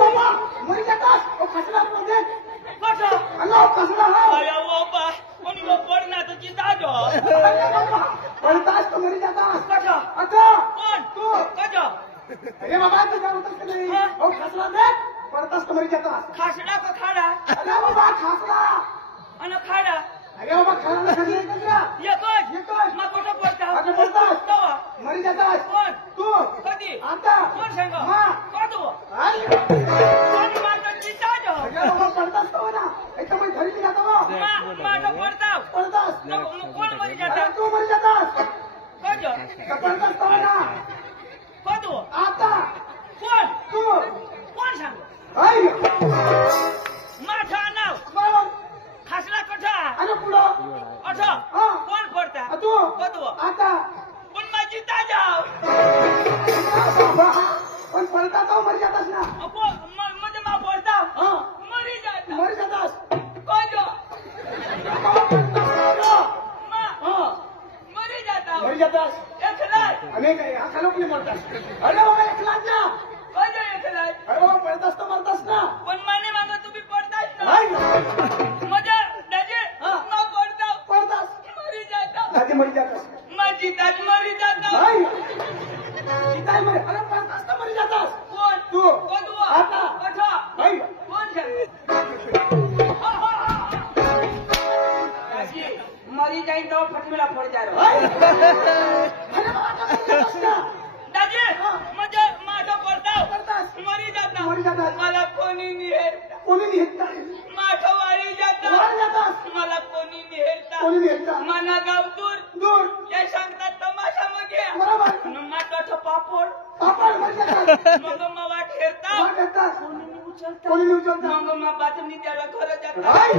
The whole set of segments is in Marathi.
बाबा मरी जातास ओ खसडा मध्ये कसा अनो खसडा हा अरे बाबा कोणी पडना तर चिता जो पडतास तो मरी जातास कसा आता कोण तू कसा अरे बाबा तू काय होतस नाही ओ खसडा दे पडतास तो मरी जातास खासडा का खाडा अरे बाबा खसडा आणि खाडा अरे बाबा खाना खाल्ले कसरा एकच मग कुठं पडता आता पडतास तवा मरी जातास कोण तू कधी आता कोण सांग मा कधी आई कोणी माझं चिता जो अरे बाबा पडतास तो ना एकदम घरी जातो माझं पडता पडतास कोण मरी जाता तू मरी जातास कधी पडतास तो ना कधी आता कोण तू कोण सांग आई माझं नाव बरोबर खासला कठा अरे पुढं अच्छा हा कोण पडता तू कधी आता पण माझी ताजाव बाबा पण पडता तो मरी जातास ना म्हणजे मा पडता हा मरी जाता मरी जातास कधी मा हा मरी जाता मरी जातास एकलाय अनेक हा खालोक नाही मरतास अरे बाबा एकलाच ना कधी एकलाय अरे बाबा पडतास तो मरतास ना पण माने मागं तुम्ही पडताच ना आई मजा दाजे हा. मा पडता पडतास मरी जाता आधी मरी जातास माझी ताज मरी जाता आई किती मरी अरे पडतास तो मरी जातास कोण तू कधी आता कठा आई कोण सांग मरी जाईन तो फटमेला पड जाय आई अरे बाबा तो मरी जातास ना दाजे म्हणजे माझं पडता पडतास मरी जाता मरी जातास मला कोणी निहेरता कोणी निघता माझं वारी जाता मरी जातास मला कोणी निहेरता कोणी निघता मना गाव दूर दूर ते सांगतात तमाशा मध्ये बरोबर माटाचं पापड पापड मरी जातास मग मवा ठेरता मग येतास कोणी उचलता कोणी उचलता मग मग बातमी त्याला घर जाता आई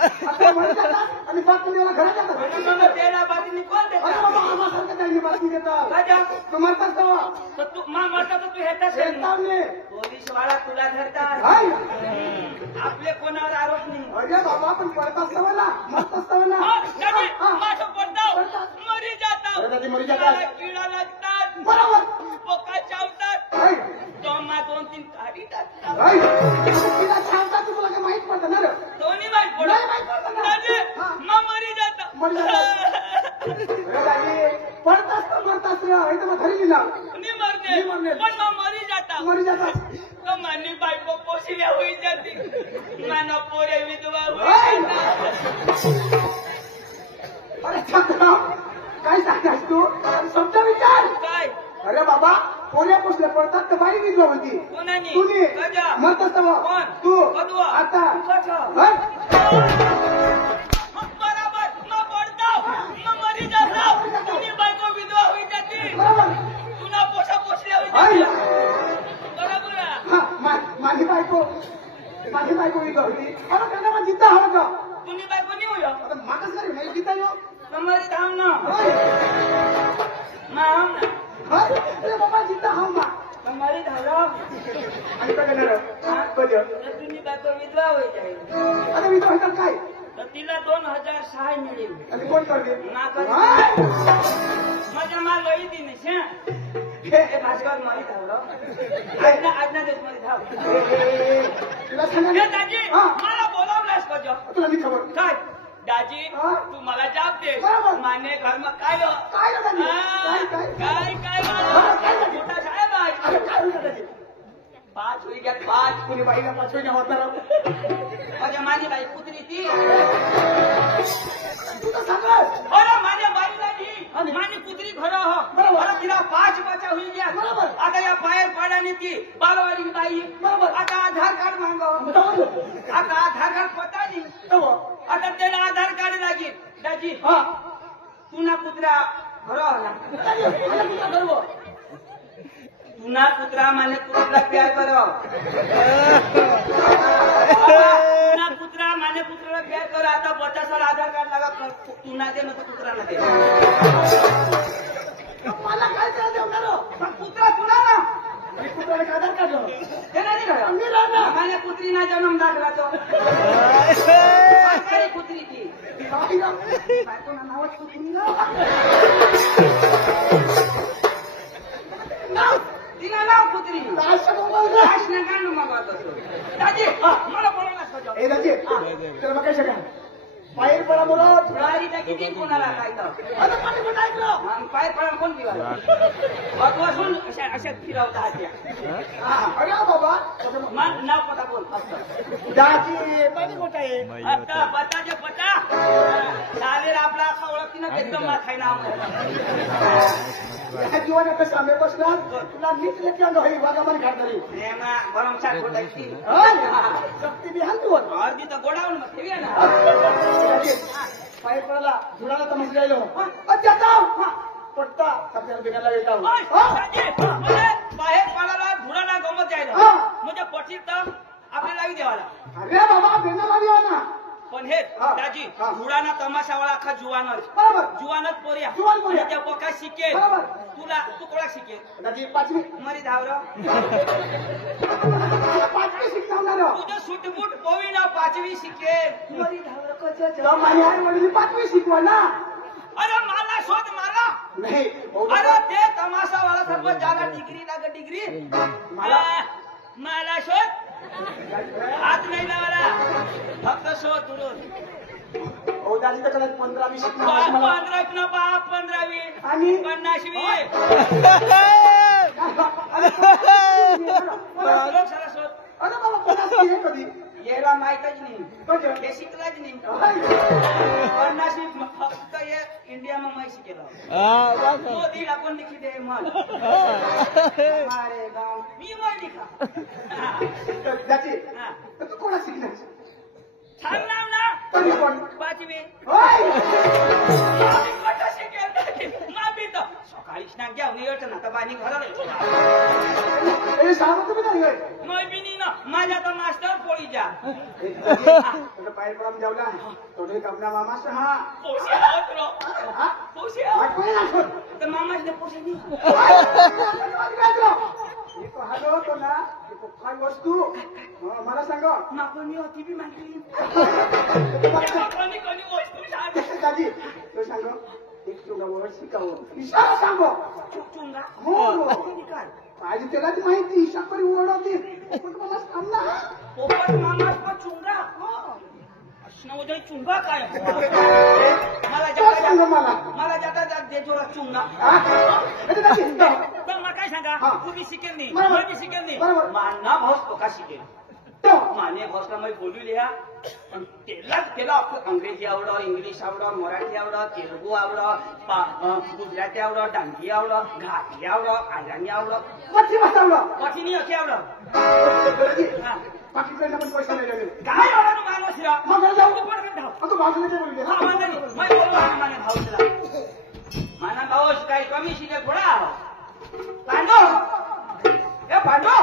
आता मरी जातास आणि बातमी मला घरात जातात मग त्याला बातमी कोण अरे देता बाबा आम्हासारखं काही बातमी देतात राजा तू मरतास तेव्हा तर तू मा म्हणता तर तू हेता शेतावने पोलीस वाळा तुला धरतात आई आपले कोणावर आरोप नाही अरे बाबा पण पडतास तेव्हा ना मरतास तेव्हा ना माझं पडताव मरी जाता अरे दादी मरी जातात किडा लागतात बरोबर पोका चावतात आई तो मा 2-3 काढी टाकतात आई तिला छानता तू तुला काय माहित पडतं ना रे दोन्ही माहित नाही माहित पडतं ना. दादी हा. मा मरी जाता मरी जातात अरे दादी पडतास तर मरतास रे इथं मग घरी लिहिला मी मरते मी मरणे. पण मा मरी जाता मरी जातात तो मानी बायको पोशिल्या होई जाते माना पोरे विधवा होई आई! जाता अरे छात्र काय सांगास तू शब्द विचार काय अरे बाबा कोण्या पुसल्या पडतात तर बाई विधवा होती कोणानी तुम्ही गजा मरतास तेव्हा कोण तू कदवा आता कसा हं? बराबर मा पडताव मा मरी जाता तुझी बायको विधवा होई जाते बरोबर तुला पोषा पोसल्या होई आई जाते बरोबर आहे. हा माझी बायको विधवा होती अरे त्यांना मग जिद्दा हवं का तुझी बायको नाही होय आता मागास घरी नाही जिद्दा येऊ मरी धाम ना होय. मा हम ना होय. अरे बाबा जिद्दा हवं मा मरी धावला आणि काय करणार कधी तुझी बायको विधवा होई जाईल आता विधवा होतात काय तर तिला 2006 मिळेल आणि कोण करते ना करते. हाय. माझ्या माल लई दिने शे हे, हे भाषावर मारी धावलं आजना देश मध्ये धाव तुला हे सांगा दाजी हा. मला बोलावलास का जो तुला मी खबर काय दाजी हा. तू मला जाब दे बरोबर. माने घर मग काय हो? काय रे दाजी? हा, काय? काय काय हा, काय दाजी? मोठा साहेब आहे अरे काय होतं त्याची 5 होई घ्या 5 कोणी बाईला पाचवे नाही होणार माझ्या माझी बाई कुत्री ती तू तर सांगस अरे माझ्या बाईला आणि? माझी कुत्री घर हो बरोबर. अरे तिला 5 बचा होई घ्या बरोबर. आता या बाहेर पाडाने ती बालवाडी बाई बरोबर. आता आधार कार्ड मागव आता आधार कार्ड पता नाही आता त्याला आधार कार्ड लागेल दाजी हा तुना कुत्रा घर होला गर्व तुना कुत्रा माने कुत्रा प्यार करो तुना कुत्रा माने कुत्रा प्यार करो आता बच्चा आधार कार्ड लगा तुना दे ना तो कुत्रा ना दे मला काय करायचं देवणार पण कुत्रा तुला ना आणि कुत्र्याला काय आधार काढलं ते नाही राहिलं. मी राहणार माने कुत्री ना जन्म दाखला तो काय कुत्री ती बाईला बायकोना नावच कुत्री तिला नाव कुत्री दाजी काय सांगू मला काश नाही का मग दाजी मला बोलवलं ए दाजी तर मग काय सगळं पायर पडा बरोबर फुलारी किती कोणाला काय तर आता पाणी कोण ऐकलं आणि पाय पडा कोण दिवा वासून अशा फिरवता अरे बाबा नाव पता बोल असतं दाजी पाणी कुठं आहे आता पताचे पता चालेल आपला खावळा की ना एकदम मार खाय नाव या जीवनात सामे बसणार तुला नीट लेखला नाही वागा मन खातरी गरम चाट होता शक्ती बिहान तू अर्धी तर गोडावून मग ठेवी ना पायर पडाला धुळाला तर मग जायलो अच्छा जाऊ पट्टा आपल्याला बिगायला येत बाहेर पाडाला धुळाला गमत जायला म्हणजे पटीत तर आपल्यालाही देवाला अरे बाबा बेना लागला ना पण हे दाजी धुळाना तमाशावाळा अख्खा जुवानच बरोबर जुवानच पोऱ्या जुवान पोऱ्या. त्या पक्का शिकेल बरोबर. तू कोणा शिकेल दाजी पाचवी मरी धावर पाचवी शिकणार तुझं सुटबुट पोवी ना 5वी शिकेल मरी धावर कसं माझी आई वडील पाचवी शिकवा ना अरे मला शोध मला नाही अरे ते तमाशावाला सर्व जागा डिग्री लाग डिग्री मला शोध हात नाही लावाला फक्त शोध तुडून हो दाजी तर कदाच 15वी शिकणार मला 15वी आणि 50वी शोध अरे बाबा 50 आहे कधी यायला माहितच नाही कधी हे शिकलाच नाही अरे 50वी फक्त हे इंडियाમાં मैं शिकेलो मोदीला पण लिखी दे मन हमारे गाव मी मैं लिखा दाजी तू कोणा शिकणार छान नाव ना तरी कोण 5वी होय कटा शिकेल माफी तो सकाळीच ना घ्या उयट ना तर बानी घराला ए सांगू तुम्ही नाही होय मैं बी नाही ना माझ्या तर मास्टर पोळी जा तुला पायर पडा जावला थोडे कमना मामा हा पोशी आहोत रो हा पोशी आहोत आठवणी ना सोड तर मामाच पोशी नाही हॅलो तो ना काय वस्तू मला सांगा मागणी होती बी मागली दाजी कोणी कोणी वस्तू सांग तो सांग एक चुंगावर शिकावं इशारा सांगो चुंगा हो आज त्यालाच माहिती इशापरी ओढवते पण मला सांग ना पोपट मामा पण चुंगा उद्या चुंगा काय मला तो सांग मला जाता दे जोरा चुंगा तर मग काय सांगा तुम्ही शिकेल नाही बरोबर. मी शिकेल नाही बरोबर. माना भाऊस का शिकेल माने भाऊसला मी बोलू लिहा पण त्याला अंग्रेजी आवडं इंग्लिश आवडं मराठी आवडं तेलुगू आवडं गुजराती आवडं डांगी आवडं घाटी आवडं आयराणी आवडं कशी बसवलं कठीणी अखी आवडं बाकीकडे पण पैसा नाही लागेल काय आवडं माणूस या मग जाऊ तू पण जाऊ आता भाषण काय बोलले हा माना नाही मी बोललो माना भाऊसला माना भाऊस काही कमी शिके थोडा पांडू ए पांडू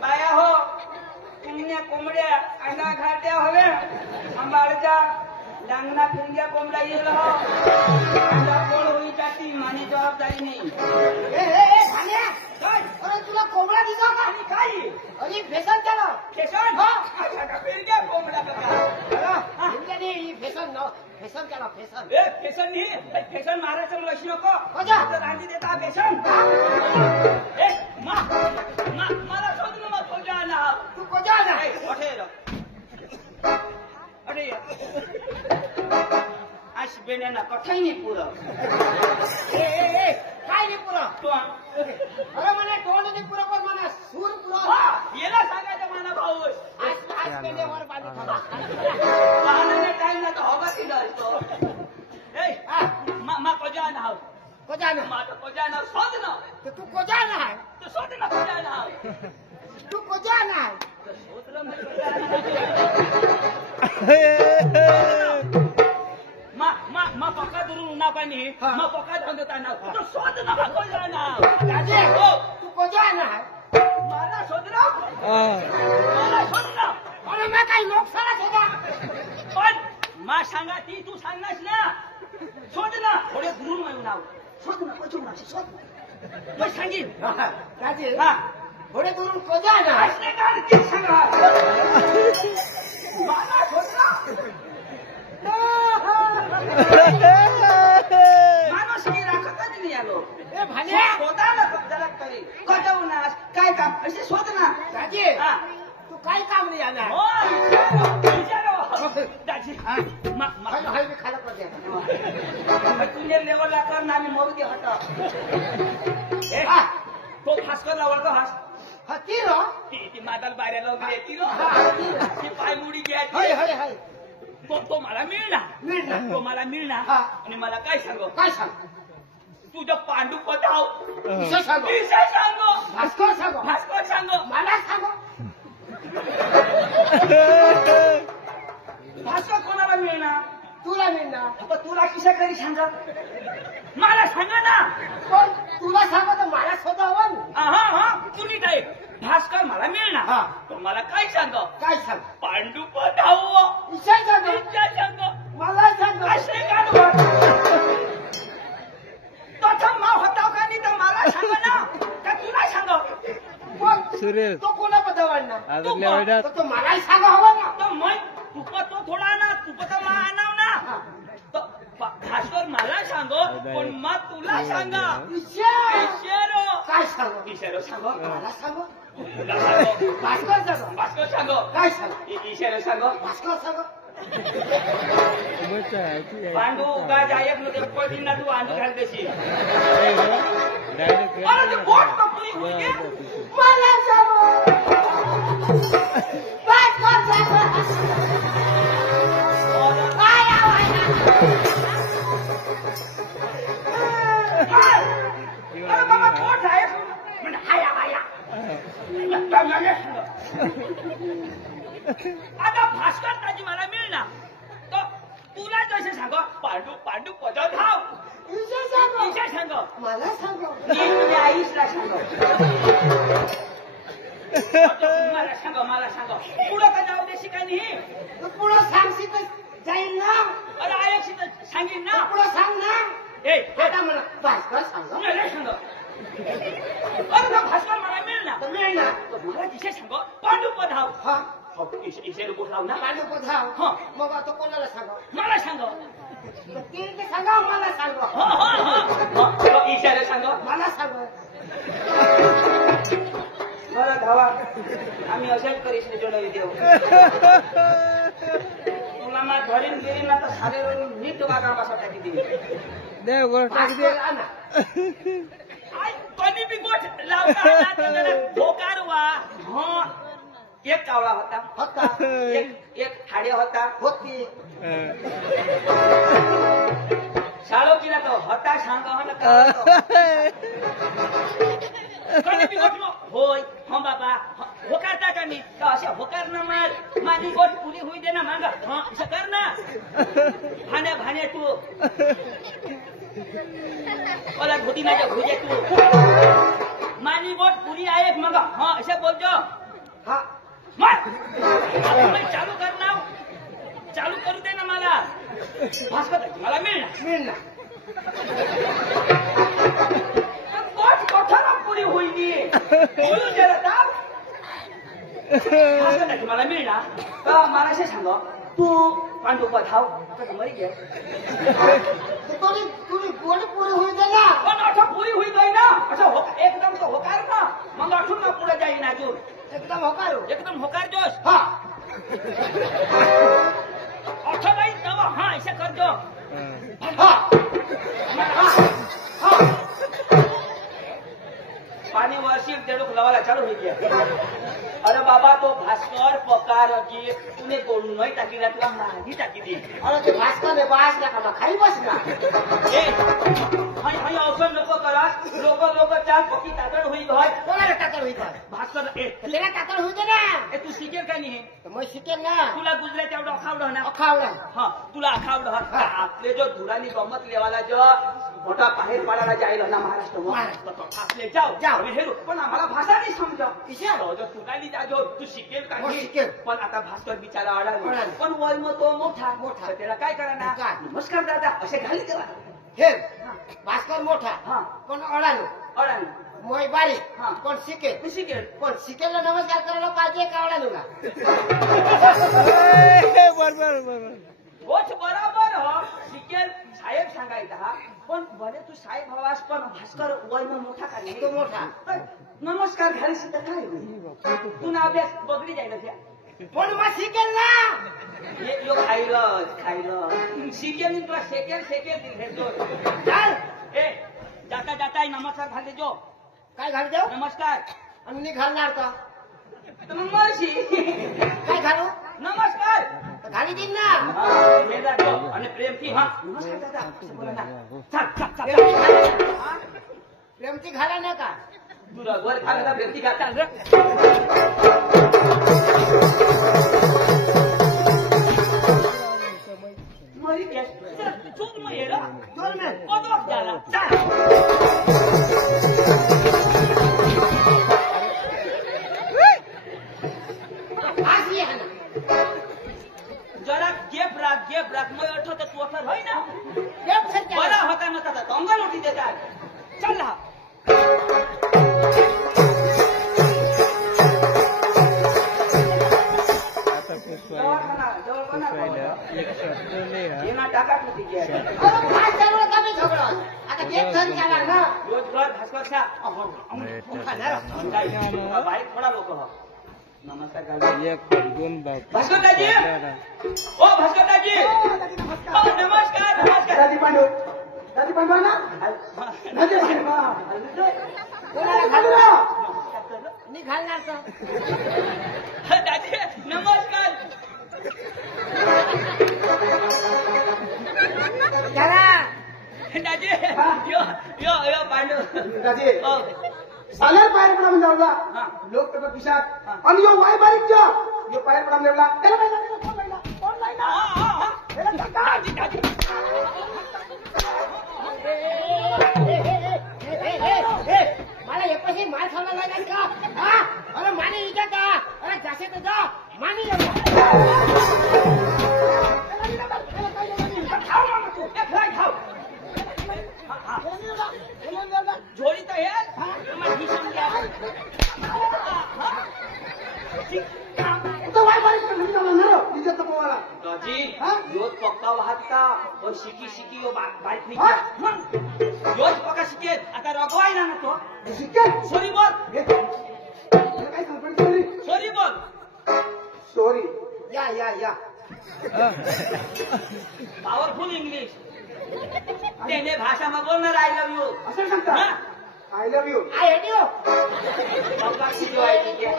बाया हो कुंगण्या कोंबड्या अंडा घाट्या हवे अंबाडच्या डांगना फिरग्या कोंबड्या येईल हो अंडा कोण होई जाती माने जबाबदारी नाही अरे तुला कोंबडा दिसा का आणि काय अरे फेसन केलं फेशन अच्छा का फिरग्या कोंबड्या का फेसन फेसन केला फेसन ए फेशन नाही फेशन मारायचं लक्ष नको अच्छा. गांधी देता फेशन ए मला शोध मग खोजा ना तू कोजा ना अरे आज बेण्याना कठाई नाही पुरं काय नाही पुरा तो अरे मला तोंड नाही पुरा पण मला सूर पुरा याला सांगायचं मला भाऊ आज पेंडेवर पाणी खावा पाहण्याने टाइम ना तर हवा दिला असतो ए मा खोजा ना कोजाना माझं कोजाना शोध ना तर तू कोजाना आहे तर शोध ना कोजाना तू कोजाना आहे तर शोध ना मी कोजाना. मा पक्का दुरून ना पाणी हा. मा पक्का धंदता ना तर शोध ना कोजाना. राजे हो तू कोजाना आहे मला शोध ना मला शोध ना. अरे मैं काही लोकसाला होता पण मा सांगा ती तू सांगनास ना शोध ना थोडे दुरून म्हणून नाव शोध ना कोचून शोध ना सांगीन राजे हा थोडे दुरून कोजाना आहे असले का ती सांगा मला शोध ना. माणूस मी राखतच नाही आलो ए भाल्या शोधायला जरा तरी कजवनास काय काम असे शोध ना. राजे हा तू काय काम नाही आला हो विचारो दाजी हाय मी खाला पडते तुझे लेवलला कर ना आम्ही मरू दे हट. तो भास्करला ओळख हास हा ती रो ती माताल बाहेर वगैरे ती रो हा ती रो ती पायमुडी घ्यायची हाय हाय हाय तो मला मिळणार मिळणार. तो मला मिळणार हा. आणि मला काय सांगो काय सांग तुझं पांडू पदाव विषय सांग विषय सांगो भास्कर सांग भास्कर सांगो मला सांग भास्कर कोणाला मिळणार तुला मिळणार पण तुला किशा करी सांगा मला सांगा ना. पण तुला सांग तर मला स्वतःवर हा हा तुम्ही काय भास्कर मला मिळणार हा. तो मला काय सांग काय सांग पांडू पदाव विषय सांग विषय सांग मला सांग असे काय प्रथम मा होता का नाही तर मला सांग ना का तुला सांग पण सुरेश तो कोणा पदावरणार आदरल्या वाड्यात तर तो मलाही सांगा हवा ना तर मग तुपा तो थोडा ना तुपा तर मा आणाव ना. तर भास्कर मला सांगो पण मग तुला सांगा विषय इशारो काय सांग इशारो सांगो मला सांग तुला सांगो भास्कर सांग भास्कर सांगो काय सांग इशारो सांगो भास्कर सांग पांडू काय जायक मध्ये पडली ना तू आंडू घाल देशी डायरेक्ट अरे ते बोट पकडली होती मला सांग भास्कर सांग काय आवाज अरे बाबा बोट आहे म्हणजे हाया हाया आता भास्कर ताजी मला मिळणार तर तुला जसे सांग पांडू पांडू पदर धाव विषय सांग विषय सांग मला सांग तुझ्या आईसला सांग मला सांग पुढं का जाऊ देशी काय नाही तू पुढं सांगशी तर जाईल ना अरे आयशी तर सांगेन ना पुढं सांग ना ए आता मला भास्कर सांग मला सांग अरे ना भास्कर मला मिळणार तर मिळणार तर मला दिशे सांग पांडू पधाव हा इशे बोट लाव ना पांडू पधाव हा. मग आता कोणाला सांग मला सांग ते सांगा मला सांग इशारे सांग मला सांग बरं धावा आम्ही अशाच करीस जोडवी देऊ तुला मा धरीन गेली ना तर सारे नीट वागा बसा टाकी देईल देव गोष्ट भास्कर आणा कधी बी गोठ लावता भोकार वा एक कावळा होता होता एक थाड्या होता होती शाळो की ना तो होता सांग कधी बी गोठ होय हो बाबा होकारता का मी तर अशा होकार ना माझी गोठ पुरी होई दे ना मांगा असं कर ना भाण्या भाण्या तू ओला धोती माझ्या भुजे तू माझी गोठ पुरी आहे मग असं बोलतो हा चालू कर ना चालू करू दे ना मला भास्कर मला मिळणार मिळणार गोठ कोठाला पुरी होईली बोलू जरा दाब भास्कर मला मिळणार तर मला असे सांग तू पांडू पधाव मरी गे तुझी गोडी पुरी होई दे ना पण अठा पुरी होई जाई ना असं एकदम तो होकार ना मग अठून ना पुढे जाईन अजून एकदम होकारो एकदम होकार जोश हा अठा जाईन तेव्हा ऐसा कर दो हा पाणी वर्षी देडूक लावायला चालू होई गया अरे बाबा तो भास्कर पकार की तुने दोनोंही टाकी तुला माझी टाकी दे अरे ते भास्कर बास ना का खाई बस ना हाय अवसर नको करा लोक चार पक्की तातड होई होय कोणाला टाकर होईल भास्कर त्याला टाकर होईल ना ए तू शिकेल का नाही तर मग शिकेल ना तुला गुजरात एवढं अखावडं ना अखावला हा तुला अखावडं आपले जो धुरानी गमत लेवाला जो मोठा बाहेर पाडायला जाईल ना महाराष्ट्र आपले जाऊ हेरू पण आम्हाला भाषा नाही समजा जो तुलानी जाजो तू शिकेल का शिकेल पण आता भास्कर बिचारा अडाला पण वय मग तो मोठा मोठा त्याला काय करा ना नमस्कार दादा असे घाली तेव्हा हे भास्कर मोठा पण अडालो मोय बारीक पण शिकेल पण शिकेल नमस्कार करायला पाहिजे का अडालो ना बरोबर गोच बरोबर हो शिकेल साहेब सांगायचा हा पण भले तू साहेब हवास पण भास्कर वय मग मोठा का नाही तो मोठा नमस्कार घाली शिकत काय तू ना अभ्यास बगडी जायला त्या पण मग शिकेल ना यो खायलं शिकेल तुला शेकेल भेटतो चाल ए जाता नमस्कार घाल देजो काय घाल देऊ नमस्कार आणि निघालणार का तर मग मर्जी काय घालू नमस्कार घाली देईन ना हे जातो आणि प्रेमची हा नमस्कार दादा असं बोला ना चाल प्रेमची घाला ना का तुला वर खायला प्रेमची घाल मरी चूक मग ये कत वक्त झाला आज ये ना जरा गेप राख मग आठवत तू अठर होई ना प्रेम सत्य बरा होता नका दंगल उठी देतात चल हा टाकात नव्हती भास्कर कमी झगडा आता गेम धरी जाणार ना रोजभर भास्कर बाईक थोडा लोक नमस्कार एक दोन भास्करदाजी ओ भास्करदाजी नमस्कार दादी पांडू आहे ना कोणाला घालू निघालणार का दादी नमस्कार चला दादी यो पांडू दादी साल्यार पायर पडा म्हणजे आवडला लोक त्याचा पिशाच आणि यो वाय बारीक जो यो पायर पडा लेवला कोण मला एकपाशी माल खायला लागेल का अरे माने इजा का अरे जासे तर जा मानी जोडी तर हे वाय बारीक इज्जत पोवाला योच पक्का वाहता पण शिकी यो बाईक नाही योच पक्का शिकेल आता रगवाय ना तो शिकेल सॉरी बोल काय सांगतो सॉरी बोल सॉरी या पॉवरफुल इंग्लिश त्याने भाषाમાં बोलणार आय लव्ह यू असं सांगता I love you I hate you बघा शिजवायची के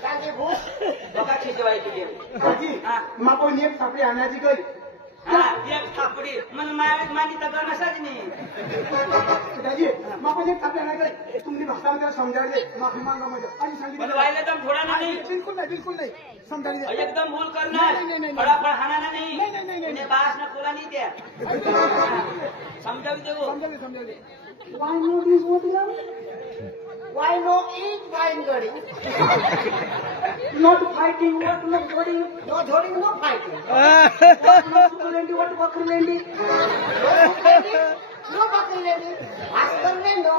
सांगे भूत बघा शिजवायची के दादी माको नेक सापडी आणायची गई हा एक थापडी मन मानी तर गणसाच नाही दादी माको नेक सापडी आणायची गई तुम्ही भाषामध्ये समजायले माफी मागा म्हणजे आणि पण सांगितलं व्हायला तर थोडा नाही बिलकुल नाही समजायले एकदम भूल करणार फळाफळ हाना नाही बास ना तुला नाही द्या समजावी देऊ समजावले Why not is what love? Why no eat wine gadi? Not fighting, what not fighting? No jodi, no fighting. What not sukulendi, what bakrilendi? No bakrilendi. Bhaskar ne no.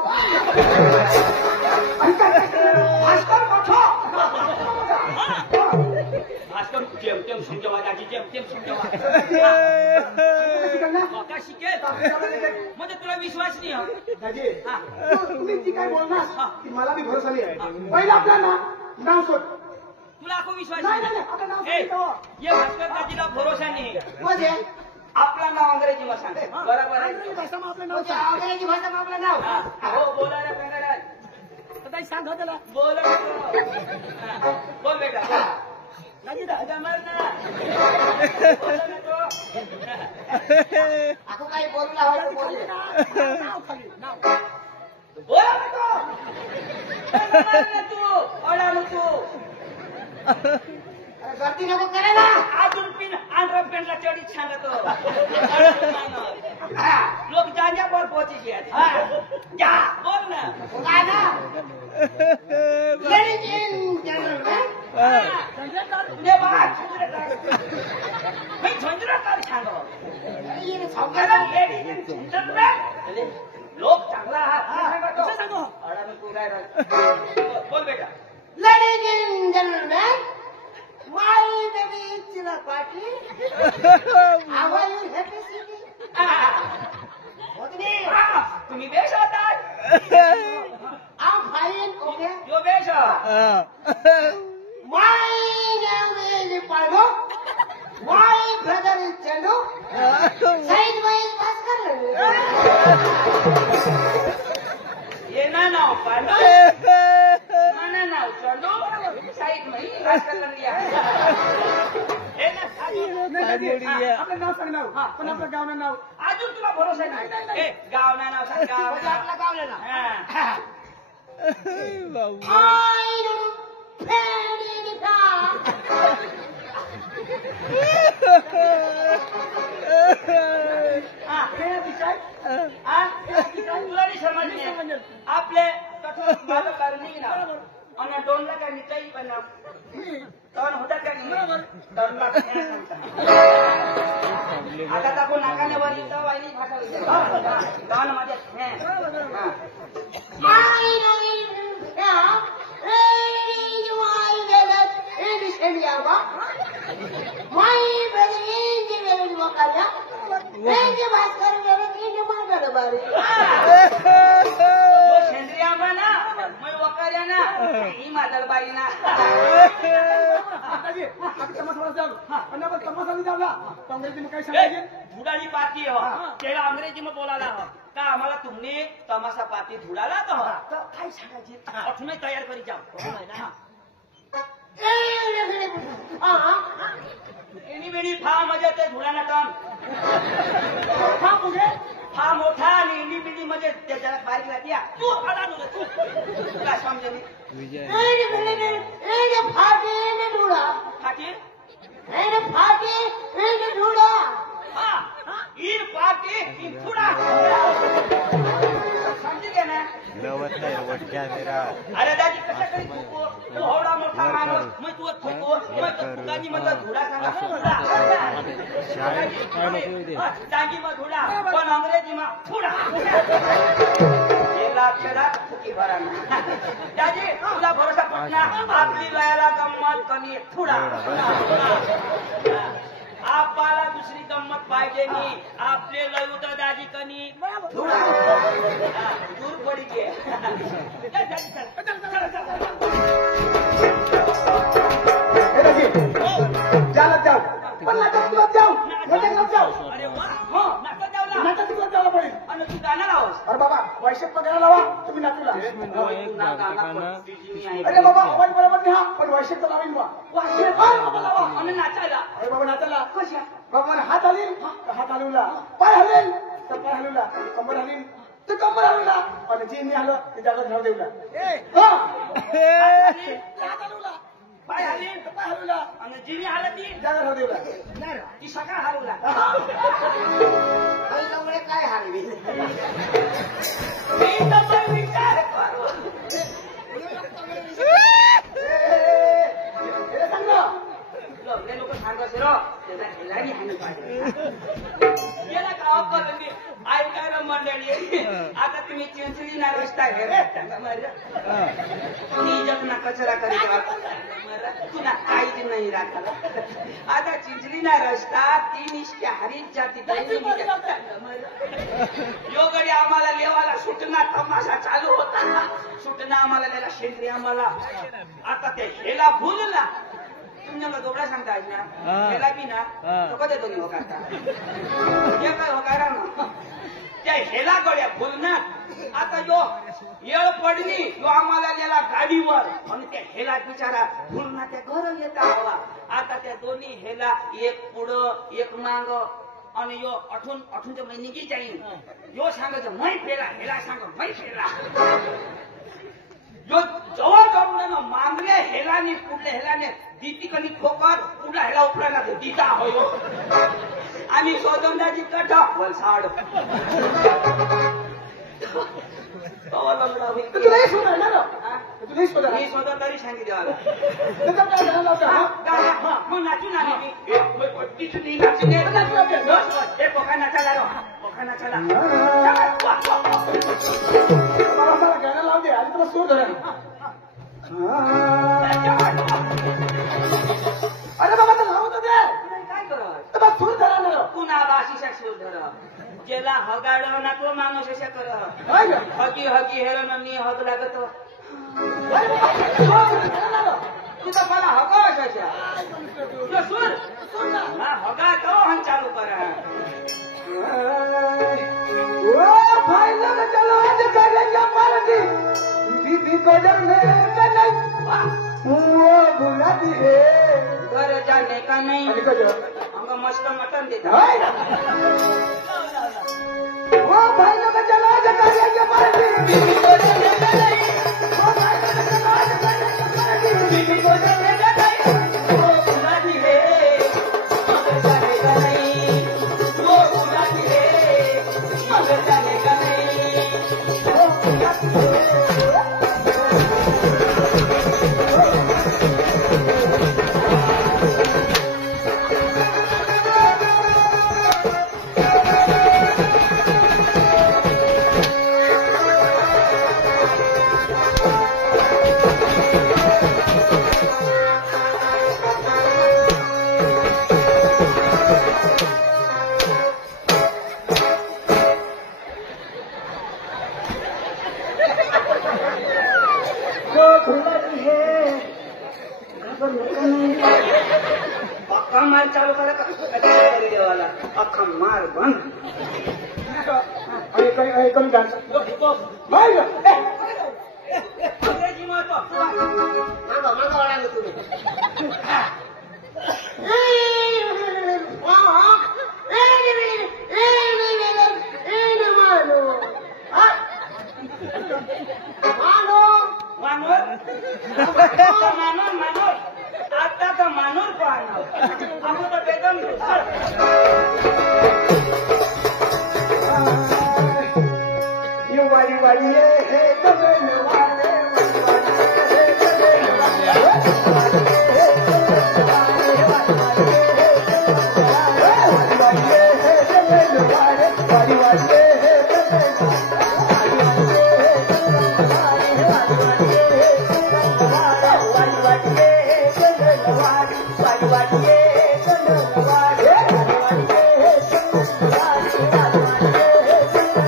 Bhaskar moठो. Bhaskar जेम समजावा दाजी जेम समजावा बघा शिकेल म्हणजे तुला विश्वास नाही हा दादी तुम्ही जी काय बोलणार ती मला बी भरोसा नाही पहिला आपला नाव सोड तुला आखो विश्वास नाही आपलं नाव सोड ये भास्कर दाजीला भरोसा नाही म्हणजे आपलं नाव अंग्रेजीમાં सांग बरोबर आहे भाषाમાં आपलं नाव अंग्रेजी भाषा आपलं नाव हो बोला रे कन्नड सांग हो त्याला बोल बोल aku काही बोलू लावायचं बोलले नाव खाली नाव बोला ना तो तू ओळा ना तू अरे गर्दी नको करे ना अजून पिन आंध्र पेंटला चढी सांगतो लोक जांजावर पोहोची जा बोल ना काय ना लेडीज इन जनरल तुझे बात मी झंझराकार सांगो लोक चांगला आहात सांगो बोल बेटा ladies in general my baby चिना पाटी how are you happy city तुम्ही बेश होतात आय फाईन ओके जो बेश माय नेम इज पाळो my brother is Chandu side wise pass कर ले ये ना नाव पाडो ना नाव चढो साईड मध्ये पास कर लिया हे ना आपलं नाव सांग नाव पण आपलं गाव नाव अजून तुला भरोसा नाही ए गाव ना नाव सांग गाव आपला गावले ना बाबू आय डोंट फेडी निका आपले माझं कारण नाही ना आणि दोनला काय निघताही पण तण होतात का तणला आता टाकू नाकाने वर येतं वाईनी फाटल तण मध्ये आय डोंट या रेडी माय गलत इन शेडियाबा माय ब्रदर इज वेरी वकाला रेडी भास्कर वेरी इन मागड बारी सेंद्रिय आंबा ना मैं वकाल्या ना ही मादळबाई ना दादाजी आपण तमाशा जाऊ पण आपण तमाशा नाही जावला काँग्रेसने काय सांगितले धुडाली पार्टी हो त्याला अंग्रेजी में बोलायला हो का आम्हाला तुमने तमाशा पार्टी धुडाला तो काय सांगायचे अठूनही तयार करी जाऊ एनी बेनी फा म्हणजे ते धुडाना काम हा मुगे हा मोठा आणि एनी बेनी म्हणजे त्याच्याला बारीक लागली तू आला तू तुला समजे विजय रेडी फाटी इन डुडा फाटी रेडी फाटी इन डुडा हा इन पार्टी इन धुडा समजे का ना लवत नाही वट कॅमेरा अरे दादी कशा करी तू एवढा मोठा माणूस मग तू थोको मग दादी मधला धुडा सांगा दागी मग धुडा पण अंग्रेजी मग थुडा गेला अक्षरात चुकी भरा दादी तुला भरोसा पटला आपली लयाला गंमत कमी थुडा आपल्याला दुसरी गंमत पाहिजे नाही आपले लय होतं दादी कनी थुडा दूर पडी गे जालत जाऊ पण नाटक तुला जाऊ नाटक जाऊ अरे वा हो नाटक जावला नाटक तुला जायला पाहिजे आणि तू गाणं लावस अरे बाबा वैशेष पगार लावा तुम्ही नाटूला अरे बाबा आवाज बरोबर नाही हा पण वैशेष लावीन बा आणि नाचायला अरे बाबा नाचायला कशा बाबा हात हलील तर हात हलवला पाय हलेल तर पाय हलवला कंबर हलील तर कंबर हलवला आणि जे नाही आलं ते जागा धाव देऊला हा हात हलवला पाय हालीन पाय हलवला आणि जिनी हालत ती जागा धाव देऊला ती सकाळ हालवला पहिल्यामुळे काय हरवी मी तसं विचार करू सांग ना आपले लोक सांगत रो त्याला खेळाडी हानी पाहिजे याला गाव करून ऐकायला मंडळी आता तुम्ही चिंचणी ना रस्ता घे तुम्ही इज्जत ना कचरा करीत तुला काहीच नाही राखला आता चिंचणी ना रस्ता ती निष्ठ्या हरीच जाती योगडे आम्हाला लेवाला सुटणार तमाशा चालू होता सुटणं आम्हाला त्याला शेंद्री आम्हाला आता ते हेला भूलला तुम्हाला दोघडा सांगता ना हेला बी ना तो कधी दोन्ही होकारता हे काय होकारा ना त्या हेला गड्या भूलणार आता यो येळ पडली यो आम्हाला गेला गाडीवर आणि त्या हेला बिचारा भूलना त्या घर येता हवा आता आता त्या दोन्ही हेला एक पुढं एक मांग आणि यो अठून ते निघी जाईन यो सांगायचं मै फेला हेला सांग मै फेला यो जवळ जाऊन मांगल्या हेलाने पुढल्या हेलाने दीती कधी खोकर पुढला हेला उपला ना दीता होयो आणि सोदंदाची कठ वलसाड तुला शोधा ना तुला शोधा मी सोदंदारी सांगितलं मला त्याचा काय झाला होता मग नाचून आली मी नाचून हे पोखा नाचायला पोखा नाचायला मला सारा गाणं लावते आणि तुला सूर धरा अरे बाबा तर लावत होते काय करत तर बस सूर धरा ना पुन्हा बाशीशा शिव धर ज्याला हगाड ना तो माणूस अशा कर काय ग? हकी हकी हेरण नी हग लागत अरे बाबा, सूर धरा ना. तुझा मला हगा अशाच्या तुला सूर सूर ना. हा हगा तो हन चालू करा ओ भाई लोग चलो आज करेंगे पार्टी दीदी को जाने का नहीं वो बुलाती है घर जाने का नहीं आणि काय हमको मस्त मटन देता हाय ना ओ भाई लोग चलो आज करेंगे पार्टी दीदी को जाने का नहीं ओ भाई लोग चलो आज करेंगे पार्टी दीदी को जाने का नहीं वो बुलाती है मगर जाने का नहीं वो बुलाती है मगर जाने का नहीं वो बुलाती है अख्खा मार चालू करा देवाला अख्खा मार बंद आणि काही कमी डान्स नाही ग. अंग्रेजी महत्व मागं वळालं तुम्ही. मानूर आता तर मानूर पाहणार आपण तर बेदम ये वाली वाली है कमल वाले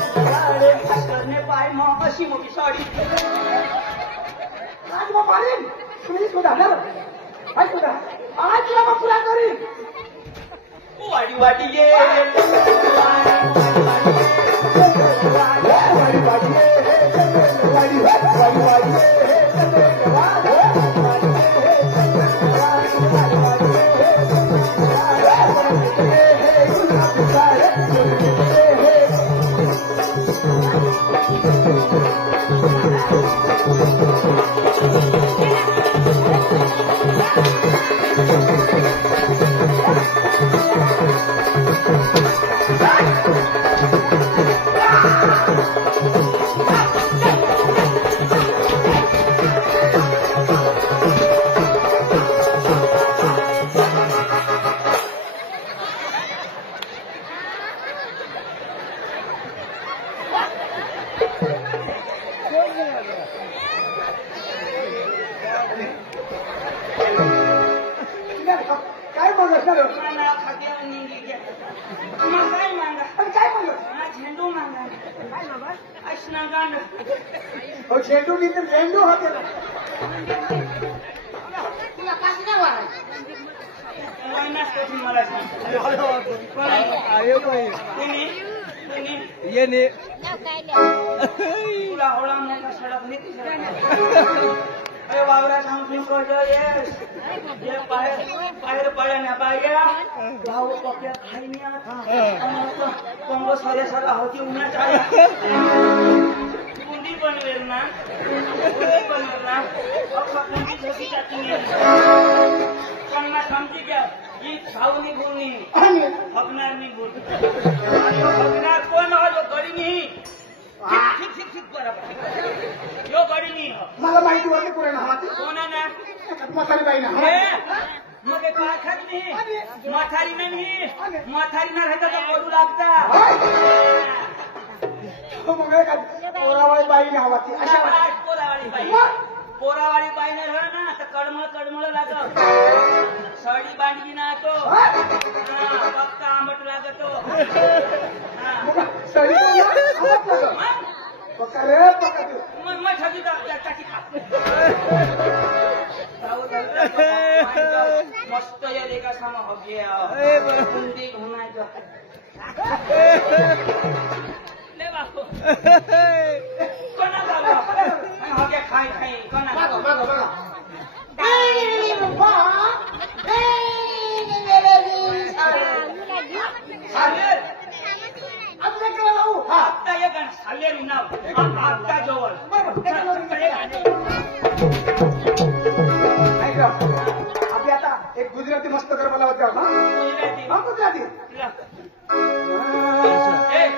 करणे पाय मग अशी मोठी साडी आज मग पाहिजे तुम्ही सुद्धा ना आज सुद्धा आज तुला मग पुरा करीन वाडी वाडी ये काय मागत ना मला खाद्य निघी घ्या मग काय मागा पण काय मागत मला झेंडू मागा काय मागत ऐसना गांड हो झेंडू मी तर झेंडू होते ना तुला काशी नाही वाढायची. महिनाच कधी मला सांग कुणी ये तुला हवळा मोठा सडक नाही अरे वावरा सांगून करतो येस हे बाहेर बाहेर पळ्या ना बाया गाव पक्या खाई पंग सऱ्या सऱ्या होती उन्हाच्या आया बुंदी बनवेल ना अख्खा बुंदी झोकी टाकून त्यांना समजी घ्या ही खाऊ निघून हकणार निघून हकणार कोण हो जो गडी नाही ठीक बरोबर यो गडी नाही मला माहिती होती पुढे ना कोणा ना म्हातारी बाई ना मग एक म्हातारी नाही म्हातारी नाही म्हातारी ना राहता तर करू लागता पोरावाळी बाई ना हवा ती अशा पोरावाळी बाई नाही राह ना तर कडमळ लागत सडी बांडगी ना तो फक्त आंबट लागतो सडी पका रे पका तू मग ठगी टाकी खा मस्त या लेका सामा हगे बुंदी घुमायचं ले बापू कोणा झालं हगे खाई कोणा बघा आता एक सालेरी नाव आता जवळ आपली आता एक गुजराती मस्त गरबा लावत गुजराती ए